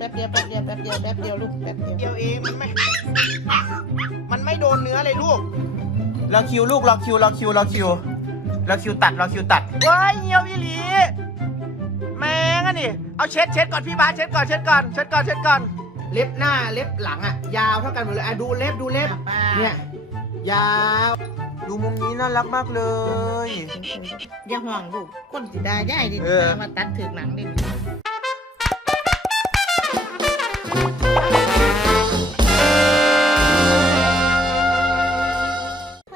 แป๊บเดียวแป๊บเดียวแป๊บเดียวแป๊บเดียวลูกแป๊บเดียวเดียวเองมันไม่ มันไม่โดนเนื้อเลยลูกรอคิวลูกรอคิวรอคิวรอคิวรอคิวตัดรอคิวตัดว้ายเหี่ยวอีหลีแม่งอะนี่เอาเช็ดเช็ดก่อนพี่บาสเช็ดก่อนเช็ดก่อนเช็ดก่อนเช็ดก่อนเล็บหน้าเล็บหลังอะยาวเท่ากันหมดเลยอะดูเล็บดูเล็บเนี่ยยาว ดูมุมนี้น่ารักมากเลยอย่าห่วงลูกคนสิได้ย่ายดิเออมาตัดถึงหนังดิ ค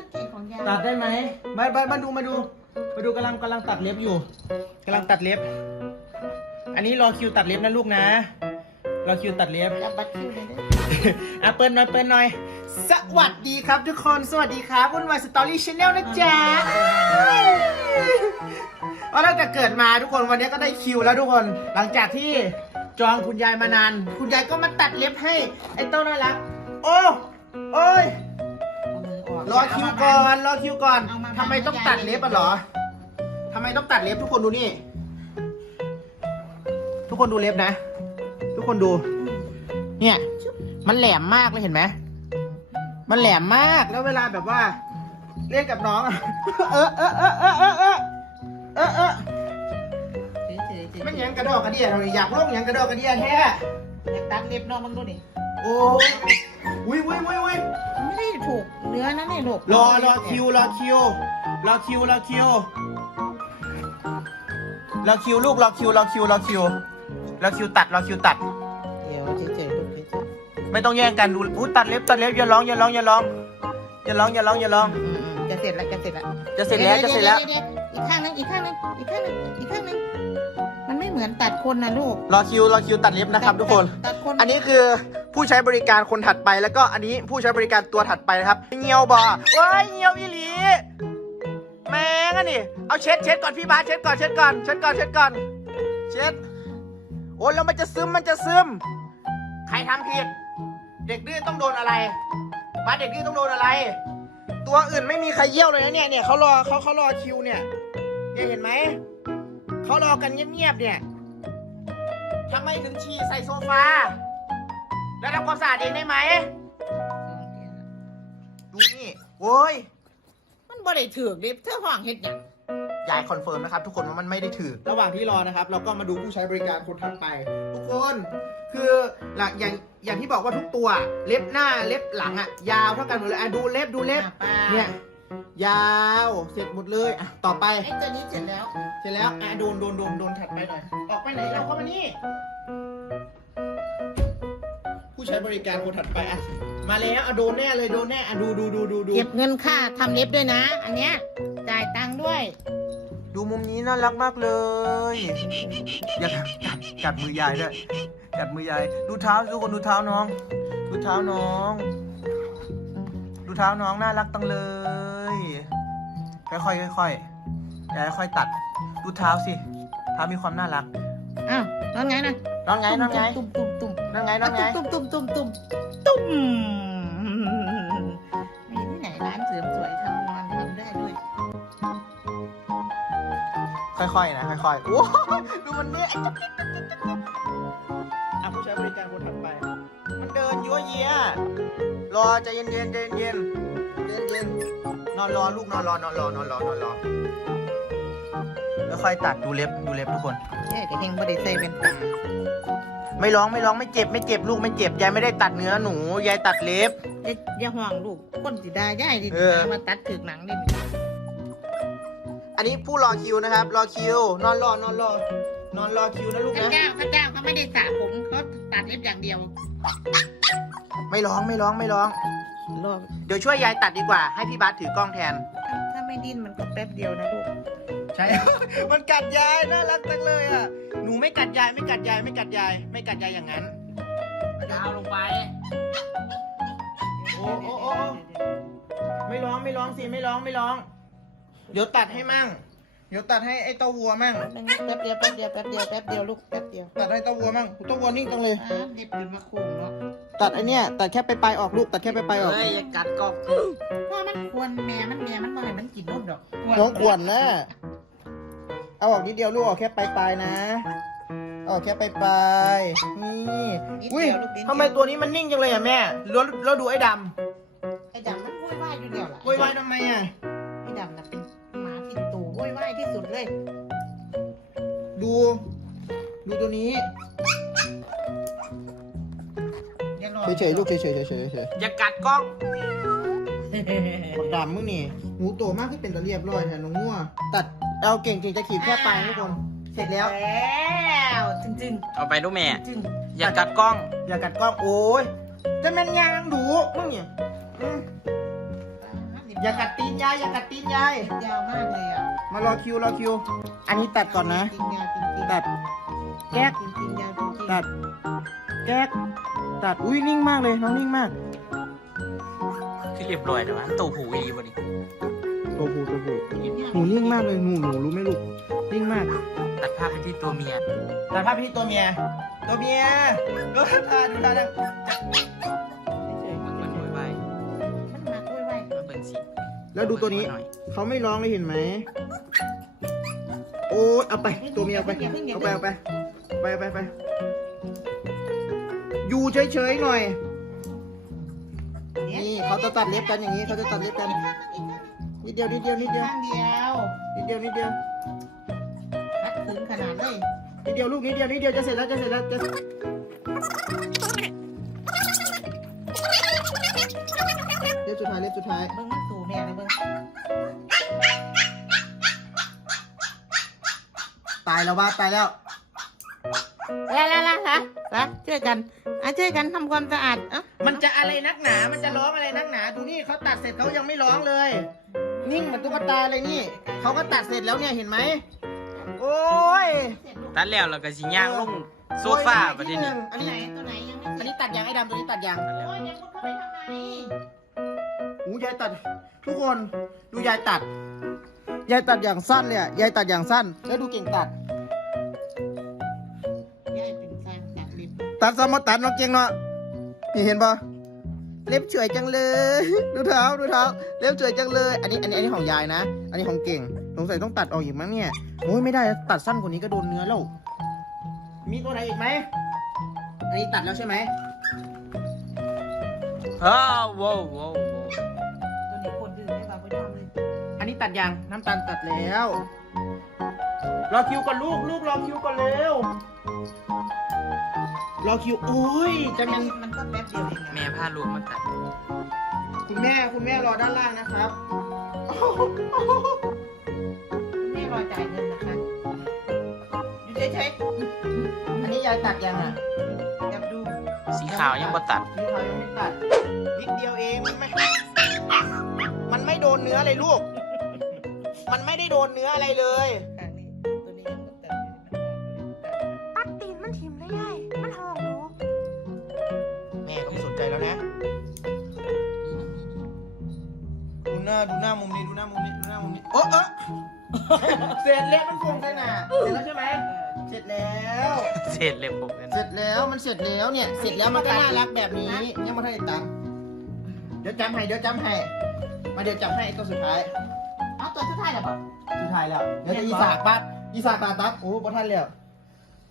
นใจของยายตัดได้ไหมมามามาดูมาดู มาดูกำลังกำลังตัดเล็บอยู่กำลังตัดเล็บ อันนี้รอคิวตัดเล็บนะลูกนะ รอคิวตัดเล็บ รับบัตรคิวเลยเด้ออะเปิดหน่อยเปิดหน่อย สวัสดีครับทุกคน สวัสดีครับวุ่นวายสตอรี่ชาแนลนะจ๊ะว่าตั้งแต่เกิดมาทุกคนวันนี้ก็ได้คิวแล้วทุกคน หลังจากที่ จองคุณยายมานาน คุณยายก็มาตัดเล็บให้ ไอ้เต้าน่ารัก โอ้โอ้ยเอามือออกรอคิวก่อน รอคิวก่อนเอามาทำไมต้องตัดเล็บอะเหรอทำไมต้องตัดเล็บทุกคนดูนี่ ทุกคนดูเล็บนะ ทุกคนดู เนี่ย มันแหลมมากเลยเห็นไหม มันแหลมมากแล้วเวลาแบบว่า เล่นกับน้องอะ เออเออเออเออเออเออเออเออเฉยๆๆ มันหยังกระดอกกระเดียเราอยากลงหยังกระดอกกระเดียแท้อยากตัดเล็บน้องมึงดูดิโอ้ยอุ้ยอุ้ยอุ้ยอุ้ยมันไม่ได้ถูกเนื้อนะนี่ลูกรอรอคิวรอคิวรอคิวรอคิวรอคิวลูกรอคิวรอคิวรอคิวรอคิวตัดรอคิวตัด เดี๋ยวเฉยๆลูกเฉยไม่ต้องแย่งกันดูอู้ตัดเล็บตัดเล็บอย่าร้องอย่าร้องอย่าร้องอย่าร้องอย่าร้องอย่าร้อง ๆอืมๆจะเสร็จแล้วจะเสร็จแล้ว จะเสร็จแล้วจะเสร็จแล้ว ดี๋ยๆๆอีกข้างนึงอีกข้างนึงอีกข้างนึงอีกข้างนึง มันไม่เหมือนตัดคนนะลูกรอคิวรอคิวตัดเล็บนะครับ ทุกคน ตัดคนอันนี้คือผู้ใช้บริการคนถัดไปแล้วก็อันนี้ผู้ใช้บริการตัวถัดไปนะครับเงียวบ่ว้ายเงียวอีหลีแม่งอะนี่เอาเช็ดเช็ดก่อนพี่บาสเช็ดก่อนเช็ดก่อนเช็ดก่อนเช็ดก่อนเช็ดโอ้ยแล้วมันจะซึมมันจะซึม ใครทำผิด เด็กดื้อต้องโดนอะไรบาสเด็กดื้อต้องโดนอะไร ตัวอื่นไม่มีใครเยี่ยวเลยนะเนี่ยเนี่ยเขารอเขาเขารอคิวเนี่ยเนี่ยเห็นไหม เขารอกันเงียบๆเนี่ยทำไมถึงฉี่ใส่โซฟา แล้วทำความสะอาดเองได้ไหม ดูนี่โว้ย มันบ่ได้ถือกเล็บเธอห้องเฮ็ดหยังยายคอนเฟิร์มนะครับ ทุกคนว่ามันไม่ได้ถือ ระหว่างที่รอนะครับ เราก็มาดูผู้ใช้บริการคนถัดไป ทุกคนคือหลังอย่างอย่างที่บอกว่าทุกตัว เล็บหน้าเล็บหลังอะยาวเท่ากันหมดเลยอะดูเล็บดูเล็บอะป้าเนี่ย ยาวเสร็จหมดเลยอะต่อไปไอ้ตัวนี้เสร็จแล้ว เสร็จแล้วอะโดนโดนโดนโดนถัดไปหน่อยออกไปไหนเราเข้ามานี่ ผู้ใช้บริการคนถัดไปอะมาแล้วอะโดนแน่เลยโดนแน่อะดูดูดูดูดูเก็บเงินค่าทำเล็บด้วยนะ อันเนี้ยจ่ายตังค์ด้วย ดูมุมนี้น่ารักมากเลย อย่ากัดกัดมือยายด้วยกัดมือยายดูเท้าทุกคนดูเท้าน้อง ดูเท้าน้อง ดูเท้าน้องน่ารักตังเลย ค่อยๆค่อยๆยายค่อยๆตัด ดูเท้าสิ เท้ามีความน่ารัก อ้าวนั่นไงนะน้องไงน้องไง ตุ่มตุ่มตุ่มน้องไงน้องไง ตุ่มตุ่มตุ่มตุ่มตุ่มมีที่ไหนร้านเสริมสวยทำนอนทำได้ด้วย ค่อยๆนะค่อยๆโอ้ยดูมันเนี่ยไอ้จ๊กจิ๊กจ๊กจิ๊กจ๊กจิ๊กอะผู้ใช้บริการคนถัดไป มันเดินยั่วเยียรอใจเย็นๆใจเย็นๆใจเย็นๆ นอนรอลูกนอนรอนอนรอนอนรอนอนรอแล้วค่อยตัดดูเล็บดูเล็บทุกคน แค่ก็ยังบ่ได้ใส่เป็นตาไม่ร้องไม่ร้องไม่เจ็บไม่เจ็บลูกไม่เจ็บยายไม่ได้ตัดเนื้อหนูยายตัดเล็บอย่าอย่าห่วงลูกคนสิด้ย่ายดิมาตัดถึกหนังดิอันนี้ผู้รอคิวนะครับ รอคิวนอนรอนอนรอนอนรอคิวนะลูกพระนะเจ้าพระเจ้าเขาไม่ได้สระผมเขาตัดเล็บอย่างเดียว ไม่ร้องไม่ร้องไม่ร้อง รอบ เดี๋ยวช่วยยายตัดดีกว่า ให้พี่บาสถือกล้องแทน ถ้าถ้าไม่ดิ้นมันก็แป๊บเดียวนะลูก ใช่ มันกัดยายน่ารักจังเลยอะ หนูไม่กัดยายไม่กัดยายไม่กัดยาย ไม่กัดยายอย่างนั้น ดาวลงไป โอ้โอ้โอ้ ไม่ร้องไม่ร้องสิไม่ร้องไม่ร้อง เดี๋ยวตัดให้มั่ง เดี๋ยวตัดให้ไอ้เต้าวัวมั่งแป๊บเดียวแป๊บเดียวแป๊บเดียวแป๊บเดียวลูกแป๊บเดียวตัดให้เต้าวัวมั่งเต้าวัวนิ่งจังเลย อ่าเด็บเป็นมาคุมเนาะตัดไอเนี้ยตัดแค่ไปลายๆออกลูกตัดแค่ไปลายๆออก เฮ้ยอย่ากัดกบว่ามันควรแม่มันแม่มันบ่ให้มันกินนมดอกน้องขวัญนะเอาออกนิดเดียวลูกออกแค่ปลายๆนะอ๋อแค่ไปไปนี่นิดอุ้ยเดียวลูกนิดเดียวทำไมตัวนี้มันนิ่งจังเลยอะแม่แล้วแล้วดูไอ้ดไอ้ดำมันวุ่นวายอยู่เดียวล่ะำโวยวายทำไมอะ เลย ดู ดูตัวนี้ดี๋วรอเฉยๆลูกเฉยๆเฉยๆเฉยๆเฉยอย่ากัดกล้องๆบักดำมึงนี่ หนูโตมากที่เป็นตะเรียบร้อยแทนน้องงัว ตัดเอาเก่งๆจะขีดแค่ปลายทุกคน เสร็จแล้ว แล้วจริงเอาไปดูแม่ๆจริงอย่ากัดกล้อง อย่ากัดกล้องโอ้ยจะแม่นยางดูมึงเนี่ยอืมอย่ากัดตีนยายอย่ากัดตีนยาย ยาวมากเลยอะ มารอคิวรอคิว อันนี้ตัดก่อนนะจริงยาวจริงๆตัด แก๊กจริงๆยาวจริงๆตัด แก๊ก ตัด อุ้ยนิ่งมากเลยน้องนิ่งมาก คือเรียบร้อยแต่ว่าตัวหูอีวันนี้ตัวผู้ตัวผู้หนูนิ่งมากเลยหนูหนูรู้ไหมลูก นิ่งมาก ตัดภาพไปที่ตัวเมีย ตัดภาพไปที่ตัวเมีย ตัวเมีย ดูท่าดูท่านะ แล้วดูตัวนี้หน่อยเขาไม่ร้องเลยเห็นไหม โอ้ยเอาไป ตัวเมียเอาไป เอาไปเอาไปไปไปไปอยู่เฉยๆหน่อย นี่เขาจะตัดเล็บกันอย่างนี้ เขาจะตัดเล็บกัน นิดเดียวนิดเดียวนิดเดียวข้างเดียวนิดเดียวนิดเดียวคัดถึงขนาดเลยนิดเดียวลูกนิดเดียวนิดเดียวจะเสร็จแล้วจะเสร็จแล้วจะ สุดท้ายเล็บสุดท้าย เบิ้งมันสูเนี่ยนะเบิ้งตายแล้วว่าตายแล้วแล้วแล้วแล้วละละช่วยกันอะช่วยกันทำความสะอาดอะมันจะอะไรนักหนา มันจะร้องอะไรนักหนา ดูนี่เขาตัดเสร็จเขายังไม่ร้องเลย นิ่งเหมือนตุ๊กตาเลยนี่ เขาก็ตัดเสร็จแล้วเนี่ยเห็นไหม โอ้ยตัดแล้วเราก็สิย่างลงโซฟาประเด็นนี้อันตัวนี้ไหนตัวไหนยังไม่อันนี้ตัดยางไอ้ดำตัวนี้ตัดยางตัดแล้วโอ้ยเนี่ยคุณเข้าไปทำไมหู ยายตัด ทุกคนดูยายตัด ยายตัดอย่างสั้นเลยอะยายตัดอย่างสั้น แล้วดูเก่งตัด ยายเป็นสร้างตัดลิบตัดสมอตัดน้องเก่งเนาะนี่เห็นปะเล็บเฉอยจังเลย ดูเท้าดูเท้าเล็บเฉอยจังเลย อันนี้อันนี้อันนี้ของยายนะ อันนี้ของเก่งสงสัยต้องตัดออกอีกมั้งเนี่ยโอ้ยไม่ได้แล้วตัดสั้นกว่านี้ก็โดนเนื้อแล้วมีตัวไหนอีกไหมอันนี้ตัดแล้วใช่ไหม อ้าวว้าวว้าวว้าวตัว นนี้ตัดยังน้ำตาลตัดแล้ว รอคิวก่อนลูกลูกรอคิวก่อนเร็ว รอคิวโอ้ยจะเป็นมันก็แป๊บเดียวเองแม่พาลูกมาตัดคุณแม่คุณแม่รอด้านล่างนะครับไม่รอจ่ายเงินนะคะอยู่เฉยๆอันนี้ยายตัดยังอะจับดูสีขาวยังบ่ตัดนี่เขายังไม่ตัดนิดเดียวเองมันไม่มันไม่โดนเนื้อเลยลูก มันไม่ได้โดนเนื้ออะไรเลยอันนี้ตัวนี้ยังไม่ตัดเลยมันออกเลยตัดตีนมันถิ่มเลยยายมันหองหนูแม่ก็ไม่สนใจแล้วนะดูหน้าดูหน้ามุมนี้ดูหน้ามุมนี้ดูหน้ามุมนี้โอ้เออเสร็จแล้วมันโคงได้น่ะเสร็จแล้วใช่ไหมเสร็จแล้วเสร็จเลยผมกันเสร็จแล้วมันเสร็จแล้วเนี่ย เสร็จแล้วมันก็น่ารักแบบนี้ยังไม่ทันได้ตังค์เดี๋ยวจำให้เดี๋ยวจำให้มาเดี๋ยวจำให้ตัวสุดท้าย เอาตัวสุดท้ายเหรอบอกสุดท้ายแล้วเดี๋ยวจะอีสากปั๊บอีสากตาตักโอ้บ่ทันแล้ว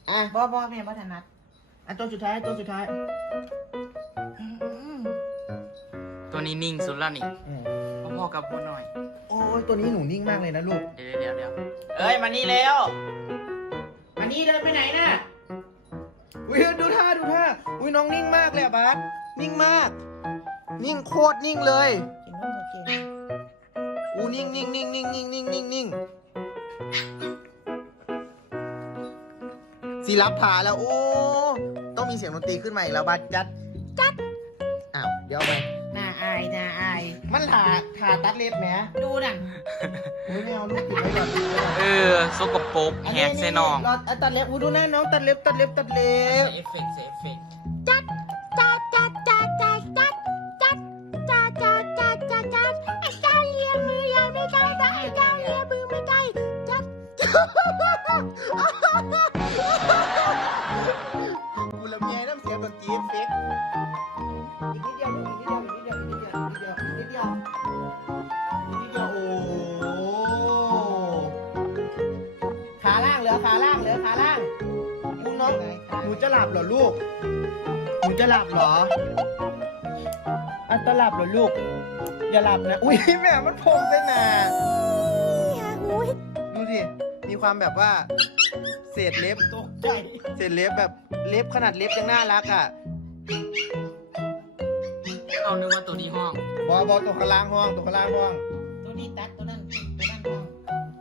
อะบอบอแม่บ่ถนัดอันตัวสุดท้ายตัวสุดท้ายตัวนี้นิ่งสุดแล้วนี่พ่อๆกับพ่อหน่อย โอ้ยตัวนี้หนูนิ่งมากเลยนะลูกเดี๋ยวเดี๋ยวเดี๋ยวเอ้ยมานี่แล้วอันนี้เดินไปไหนน่ะอุ้ยดูท่าดูท่าอุ้ยน้องนิ่งมากเลยอะบาสนิ่งมาก นิ่งโคตรนิ่งเลยกินน้ำโอเค อู้นิ่งนิ่งนิ่งนิ่งนิ่งนิ่งนิ่งนิ่งสีรับถาแล้ว โอ้ ต้องมีเสียงดนตรีขึ้นมาอีกแล้วบัสจัด จัด อ้าว เดี๋ยวเอาไป น่าอายน่าอาย มันถาถาตัดเล็บแหมดูนั่นอุ้ยไม่เอาลูกติดไว้ก่อนติดไว้ก่อนเออสกปรกแหกใส่น้อง รอตัดเล็บอู้ดูหน้าน้องตัดเล็บตัดเล็บตัดเล็บใส่เอฟเฟกต์ใส่เอฟเฟกต์จัด กูละเมียน้ำเสียงดนตรีเอฟเฟกต์อีกนิดเดียวลูกอีกนิดเดียวอีกนิดเดียวอีกนิดเดียวอีกนิดเดียวอีกนิดเดียวอีกนิดเดียวโอ้ขาล่างเหลือขาล่างเหลือขาล่างมุงน้องจะหลับเหรอลูกหนูจะหลับเหรออันจะหลับเหรอลูก อย่าหลับนะ อุ้ยแม่มันพงไปน่ะอย่าหุยดูสิ มีความแบบว่า เศษเล็บตกใจเศษเล็บแบบเล็บขนาดเล็บยังน่ารักอะเอานึกว่าตัวนี้ห้อง บอบอตัวข้างล่างห้องตัวข้างล่างห้อง ตัวนี้ตัดตัวนั้นตัวนั้นห้อง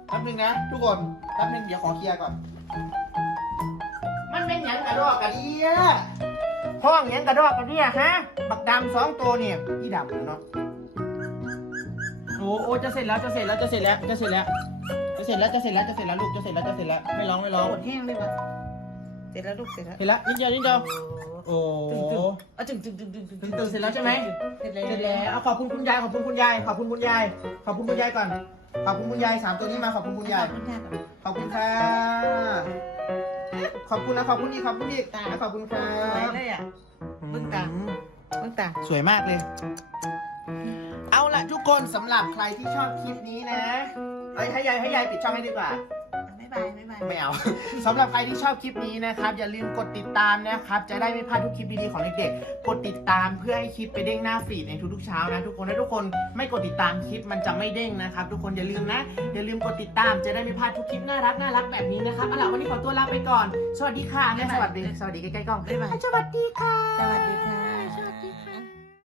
แป๊บนึงนะ ทุกคนแป๊บนึงเดี๋ยวขอเคลียร์ก่อน มันเป็นหยังกระดอกกระเดียห้องหยังกระดอกกระเดียฮะบักดำสองตัวเนี่ยพี่ดำนะเนาะโอ้โอ้จะเสร็จแล้วจะเสร็จแล้วจะเสร็จแล้วจะเสร็จแล้ว จะเสร็จแล้วจะเสร็จแล้วจะเสร็จแล้วลูกจะเสร็จแล้วจะเสร็จแล้วไม่ร้องไม่ร้องปวดแห้งเลยวะเสร็จแล้วลูกเสร็จแล้วเห็นแล้วนิดเดียวนิดเดียวโอ้อะจึงจึงจึงจึงจึงตื่นตื่นเสร็จแล้วใช่ไหมเสร็จแล้วเสร็จแล้วเอาขอบคุณคุณยายขอบคุณคุณยายขอบคุณคุณยายขอบคุณคุณยายก่อนขอบคุณคุณยายสามตัวนี้มาขอบคุณคุณยายขอบคุณค่ะขอบคุณค่ะขอบคุณนะขอบคุณอีกขอบคุณอีกนะขอบคุณค่ะสวยเลยอะเบิ่งตาเบิ่งตาสวยมากเลย เอาละทุกคนสำหรับใครที่ชอบคลิปนี้นะ เอ้ยให้ยายให้ยายปิดช่องให้ดีกว่าบ๊ายบายบ๊ายบาย ไม่เอา สำหรับใครที่ชอบคลิปนี้นะครับ อย่าลืมกดติดตามนะครับ จะได้ไม่พลาดทุกคลิปดีๆของเด็กๆ กดติดตามเพื่อให้คลิปไปเด้งหน้าฟีดในทุกๆเช้านะทุกคนถ้าทุกคนไม่กดติดตามคลิปมันจะไม่เด้งนะครับ ทุกคนอย่าลืมนะ อย่าลืมกดติดตามจะได้ไม่พลาดทุกคลิปน่ารักน่ารักแบบนี้นะครับเอาล่ะวันนี้ขอตัวลาไปก่อน สวัสดีค่ะแม่สวัสดีสวัสดีใกล้ๆกล้องบ๊ายบาย สวัสดีค่ะ สวัสดีค่ะ